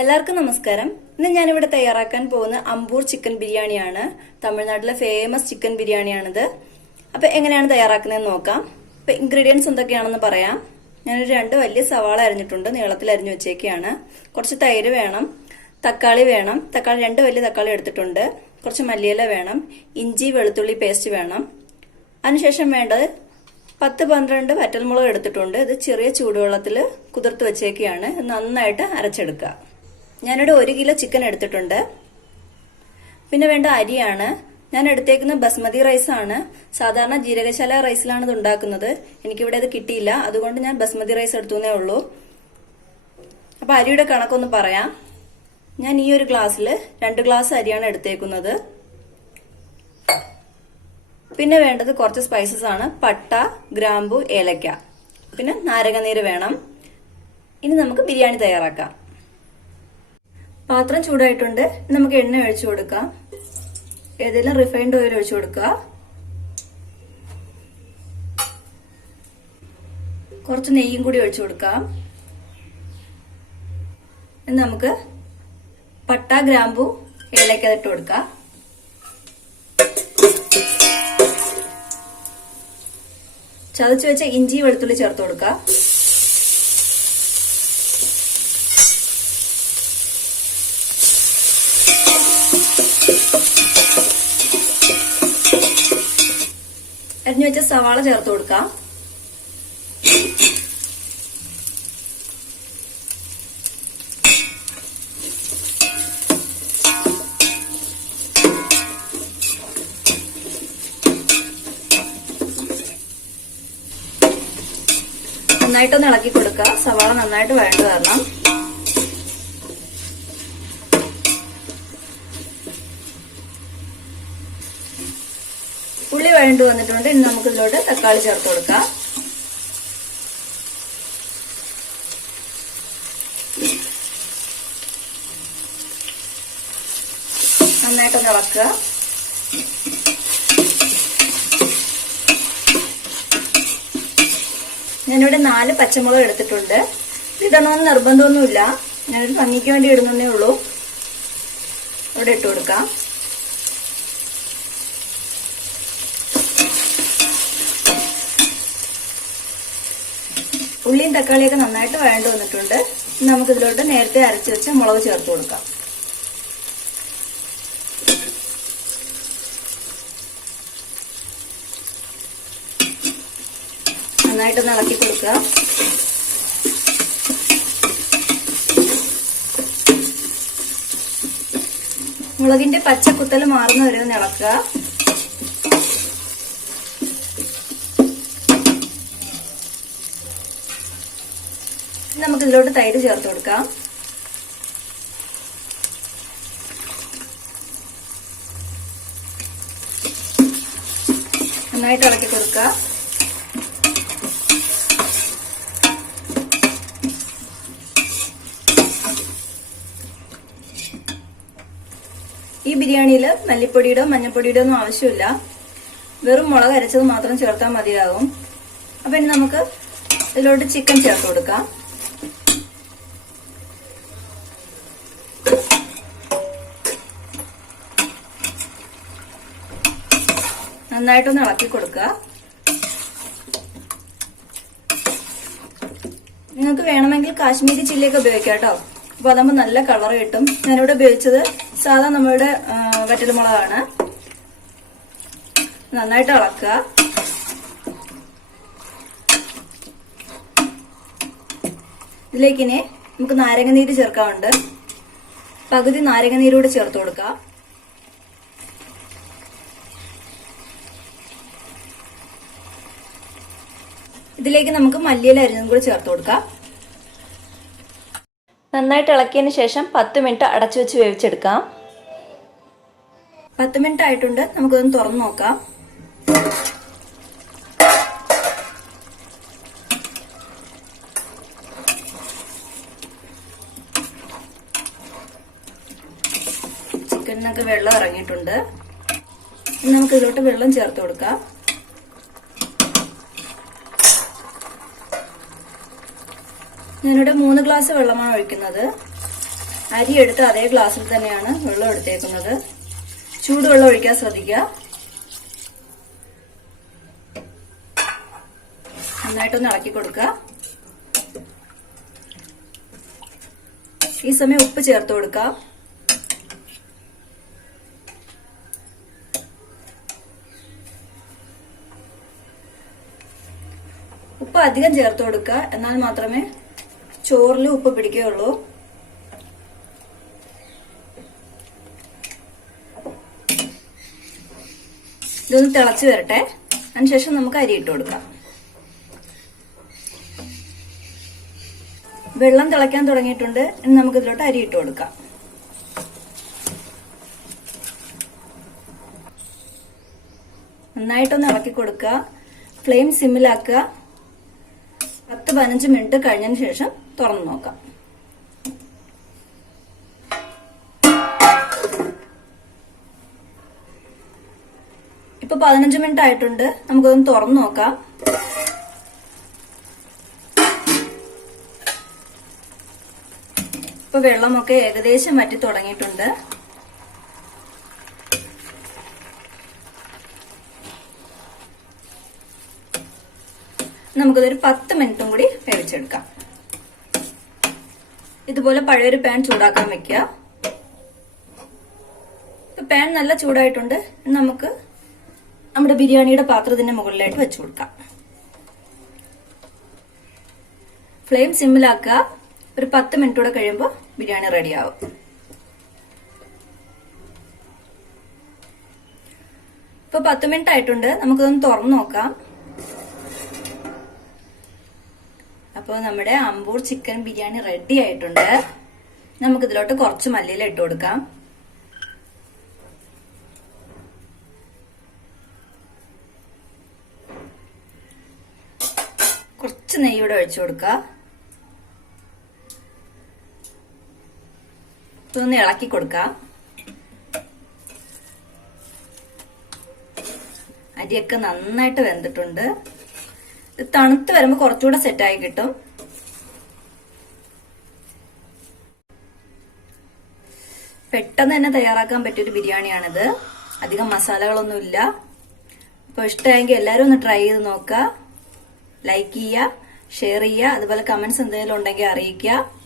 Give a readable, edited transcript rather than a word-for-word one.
എല്ലാവർക്കും നമസ്കാരം. ഇന്ന് ഞാനിവിടെ തയ്യാറാക്കാൻ പോകുന്ന അമ്പൂർ ചിക്കൻ ബിരിയാണിയാണ്. തമിഴ്നാട്ടിലെ ഫേമസ് ചിക്കൻ ബിരിയാണിയാണിത്. അപ്പൊ എങ്ങനെയാണ് തയ്യാറാക്കുന്നതെന്ന് നോക്കാം. അപ്പൊ ഇൻഗ്രീഡിയൻസ് എന്തൊക്കെയാണെന്ന് പറയാം. ഞാനൊരു 2 വലിയ സവാള അരിഞ്ഞിട്ടുണ്ട്, നീളത്തിൽ അരിഞ്ഞു വെച്ചേക്കാണ്. കുറച്ച് തൈര് വേണം, തക്കാളി വേണം, 2 വലിയ തക്കാളി എടുത്തിട്ടുണ്ട്. കുറച്ച് മല്ലിയില വേണം, ഇഞ്ചി വെളുത്തുള്ളി പേസ്റ്റ് വേണം. അതിനുശേഷം വേണ്ടത് 10-12 വറ്റൽമുളക് എടുത്തിട്ടുണ്ട്. ഇത് ചെറിയ ചൂടുവെള്ളത്തിൽ കുതിർത്ത് വെച്ചേക്കാണ്. നന്നായിട്ട് അരച്ചെടുക്കുക. ഞാനിവിടെ 1 കിലോ ചിക്കൻ എടുത്തിട്ടുണ്ട്. പിന്നെ വേണ്ട അരിയാണ്. ഞാൻ എടുത്തേക്കുന്ന ബസ്മതി റൈസ് ആണ്. സാധാരണ ജീരകശാല റൈസിലാണ് ഇത് ഉണ്ടാക്കുന്നത്. എനിക്കിവിടെ ഇത് കിട്ടിയില്ല, അതുകൊണ്ട് ഞാൻ ബസ്മതി റൈസ് എടുത്തുന്നേ ഉള്ളൂ. അപ്പൊ അരിയുടെ കണക്കൊന്ന് പറയാം. ഞാൻ ഈ ഒരു ഗ്ലാസ്സിൽ 2 ഗ്ലാസ് അരിയാണ് എടുത്തേക്കുന്നത്. പിന്നെ വേണ്ടത് കുറച്ച് സ്പൈസസ് ആണ്. പട്ട, ഗ്രാമ്പു, ഏലക്ക, പിന്നെ നാരങ്ങനീര് വേണം. ഇനി നമുക്ക് ബിരിയാണി തയ്യാറാക്കാം. പാത്രം ചൂടായിട്ടുണ്ട്. നമുക്ക് എണ്ണ ഒഴിച്ചു കൊടുക്കാം. ഏതെങ്കിലും റിഫൈൻഡ് ഓയിൽ ഒഴിച്ചു കൊടുക്കുക. കുറച്ച് നെയ്യും കൂടി ഒഴിച്ചു കൊടുക്കാം. നമുക്ക് പട്ട, ഗ്രാമ്പു, ഏലക്ക ഇട്ട് കൊടുക്കാം. ചതച്ചു വെച്ച ഇഞ്ചി വെളുത്തുള്ളി ചേർത്ത് കൊടുക്കുക. അരിഞ്ഞു വെച്ച സവാള ചേർത്ത് കൊടുക്കാം. നന്നായിട്ടൊന്ന് ഇളക്കി കൊടുക്കുക. സവാള നന്നായിട്ട് വഴണ്ടു വരണം. ഉള്ളി വഴണ്ടു വന്നിട്ടുണ്ട്. ഇനി നമുക്ക് ഇതിലോട്ട് തക്കാളി ചേർത്ത് കൊടുക്കാം. നന്നായിട്ടൊന്ന് ഇളക്കുക. ഞാനിവിടെ 4 പച്ചമുളക് എടുത്തിട്ടുണ്ട്. ഇടണമെന്ന് നിർബന്ധമൊന്നുമില്ല, ഞാനൊരു ഭംഗിക്ക് വേണ്ടി ഇടുന്നേ ഉള്ളൂ. ഇവിടെ ഇട്ട് കൊടുക്കാം. ഉള്ളിയും തക്കാളിയൊക്കെ നന്നായിട്ട് വഴണ്ടു വന്നിട്ടുണ്ട്. നമുക്ക് ഇതിലോട്ട് നേരത്തെ അരച്ചു വെച്ച മുളക് ചേർത്ത് കൊടുക്കാം. നന്നായിട്ടൊന്ന് ഇളക്കി കൊടുക്കുക. മുളകിന്റെ പച്ചക്കുത്തൽ മാറുന്ന വരെ ഒന്ന് ഇളക്കുക. നമുക്ക് ഇതിലോട്ട് തൈര് ചേർത്ത് കൊടുക്കാം. നന്നായിട്ട് ഇളക്കി കൊടുക്കുക. ഈ ബിരിയാണിയിൽ മല്ലിപ്പൊടിയുടെയോ മഞ്ഞൾപ്പൊടിയുടെയോ ഒന്നും ആവശ്യമില്ല. വെറും മുളക് അരച്ചത് മാത്രം ചേർത്താൽ മതിയാകും. അപ്പൊ ഇനി നമുക്ക് ഇതിലോട്ട് ചിക്കൻ ചേർത്ത് കൊടുക്കാം. നന്നായിട്ടൊന്ന് ഇളക്കി കൊടുക്കുക. നിങ്ങൾക്ക് വേണമെങ്കിൽ കാശ്മീരി ചില്ലിയൊക്കെ ഉപയോഗിക്കാം കേട്ടോ. അപ്പൊ അതാകുമ്പോൾ നല്ല കളർ കിട്ടും. ഞാനിവിടെ ഉപയോഗിച്ചത് സാധാ നമ്മുടെ വറ്റൽമുളകാണ്. നന്നായിട്ട് ഇളക്കുക. ഇതിലേക്കിനെ നമുക്ക് നാരങ്ങനീര് ചേർക്കാറുണ്ട്. പകുതി നാരങ്ങനീരോട് ചേർത്ത് കൊടുക്കുക. ഇതിലേക്ക് നമുക്ക് മല്ലിയില അരിഞ്ഞതും കൂടി ചേർത്ത് കൊടുക്കാം. നന്നായിട്ട് ഇളക്കിയതിന് ശേഷം 10 മിനിറ്റ് അടച്ചു വെച്ച് വേവിച്ചെടുക്കാം. 10 മിനിറ്റ് ആയിട്ടുണ്ട്. നമുക്കൊന്ന് തുറന്നു നോക്കാം. ചിക്കനിനൊക്കെ വെള്ളം ഇറങ്ങിയിട്ടുണ്ട്. ഇനി നമുക്ക് ഇതിലോട്ട് വെള്ളം ചേർത്ത് കൊടുക്കാം. ഞാനിവിടെ 3 ഗ്ലാസ് വെള്ളമാണ് ഒഴിക്കുന്നത്. അരി എടുത്ത് അതേ ഗ്ലാസ്സിൽ തന്നെയാണ് വെള്ളം എടുത്തേക്കുന്നത്. ചൂടുവെള്ളം ഒഴിക്കാൻ ശ്രദ്ധിക്കുക. നന്നായിട്ടൊന്ന് ഇളക്കി കൊടുക്കുക. ഈ സമയം ഉപ്പ് ചേർത്ത് കൊടുക്കാം. ഉപ്പ് അധികം ചേർത്ത് കൊടുക്കുക, എന്നാൽ മാത്രമേ ചോറിൽ ഉപ്പ് പിടിക്കുകയുള്ളൂ. ഇതൊന്ന് തിളച്ച് വരട്ടെ. അതിനുശേഷം നമുക്ക് അരി ഇട്ട് കൊടുക്കാം. വെള്ളം തിളയ്ക്കാൻ തുടങ്ങിയിട്ടുണ്ട്. ഇനി നമുക്ക് ഇതിലോട്ട് അരി ഇട്ട് കൊടുക്കാം. നന്നായിട്ടൊന്ന് ഇളക്കി കൊടുക്കുക. ഫ്ലെയിം സിമ്മിലാക്കുക. 10-15 മിനിറ്റ് കഴിഞ്ഞതിന് ശേഷം തുറന്നു നോക്കാം. ഇപ്പൊ 15 മിനിറ്റ് ആയിട്ടുണ്ട്. നമുക്കൊന്ന് തുറന്നു നോക്കാം. ഇപ്പൊ വെള്ളമൊക്കെ ഏകദേശം വറ്റി തുടങ്ങിയിട്ടുണ്ട്. നമുക്കിതൊരു 10 മിനിറ്റും കൂടി വേവിച്ചെടുക്കാം. ഇതുപോലെ പഴയൊരു പാൻ ചൂടാക്കാൻ വെക്കുക. പാൻ നല്ല ചൂടായിട്ടുണ്ട്. നമുക്ക് നമ്മുടെ ബിരിയാണിയുടെ പാത്രത്തിന്റെ മുകളിലായിട്ട് വെച്ചു കൊടുക്കാം. ഫ്ലെയിം സിമ്മിലാക്കുക. ഒരു 10 മിനിറ്റ് കൂടെ കഴിയുമ്പോൾ ബിരിയാണി റെഡിയാവും. ഇപ്പൊ 10 മിനിറ്റ് ആയിട്ടുണ്ട്. നമുക്കിതൊന്ന് തുറന്നു നോക്കാം. അപ്പോൾ നമ്മുടെ അമ്പൂർ ചിക്കൻ ബിരിയാണി റെഡി ആയിട്ടുണ്ട്. നമുക്കിതിലോട്ട് കുറച്ച് മല്ലിയില ഇട്ട് കൊടുക്കാം. കുറച്ച് നെയ്യൂടെ ഒഴിച്ചു കൊടുക്കുക. ഇതൊന്ന് ഇളക്കി കൊടുക്കാം. അരിയൊക്കെ നന്നായിട്ട് വെന്തിട്ടുണ്ട്. തണുത്ത് വരുമ്പോൾ കുറച്ചുകൂടെ സെറ്റായി കിട്ടും. പെട്ടെന്ന് തന്നെ തയ്യാറാക്കാൻ പറ്റിയൊരു ബിരിയാണിയാണിത്. അധികം മസാലകളൊന്നുമില്ല. അപ്പോൾ ഇഷ്ടമായെങ്കിൽ എല്ലാവരും ഒന്ന് ട്രൈ ചെയ്ത് നോക്കുക. ലൈക്ക് ചെയ്യുക, ഷെയർ ചെയ്യുക. അതുപോലെ കമന്റ്സ് എന്തെങ്കിലും ഉണ്ടെങ്കിൽ അറിയിക്കുക.